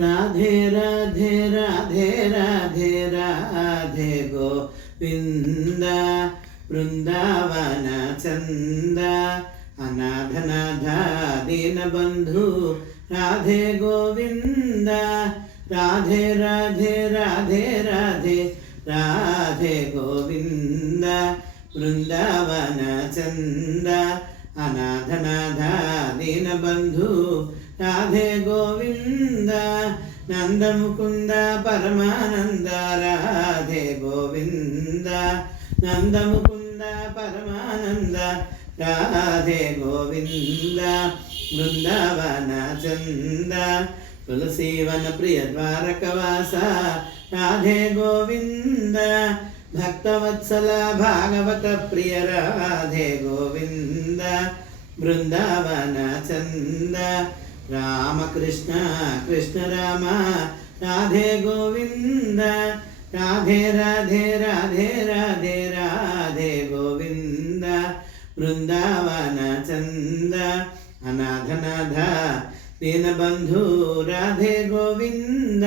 राधे राधे राधे राधे राधे गोविंद वृंदावन चंद अनाथनाथ दीनबंधु राधे गोविंद राधे राधे राधे राधे राधे गोविंद वृंदावन चंद अनाथनाथ दीनबंधु राधे गोविंद नंद मुकुंद परमानंद राधे गोविंद नंद मुकुंद परमानंद राधे गोविंद वृंदावन चंद तुलसीवन प्रिय द्वारकवास राधे गोविंद भक्तवत्सल भागवत प्रिय राधे गोविंद वृंदावन चंद राम कृष्ण कृष्ण राम राधे गोविंद राधे राधे राधे राधे राधे गोविंद वृंदावन चंद अनाथनाथ दीनबंधु राधे गोविंद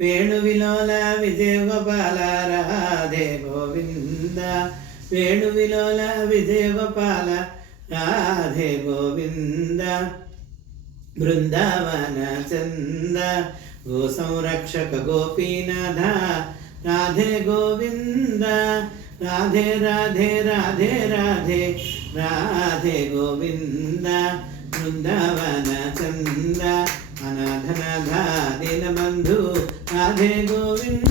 वेणुविलोल विजय गोपाल राधे गोविंद वेणुविलोल विजय गोपाल राधे गोविंद वृंदावन चंद गो संरक्षक गोपीनाथ राधे गोविंद राधे राधे राधे राधे राधे गोविंद वृंदावन चंद अनाथनाथ दीनबंधु राधे गोविंद।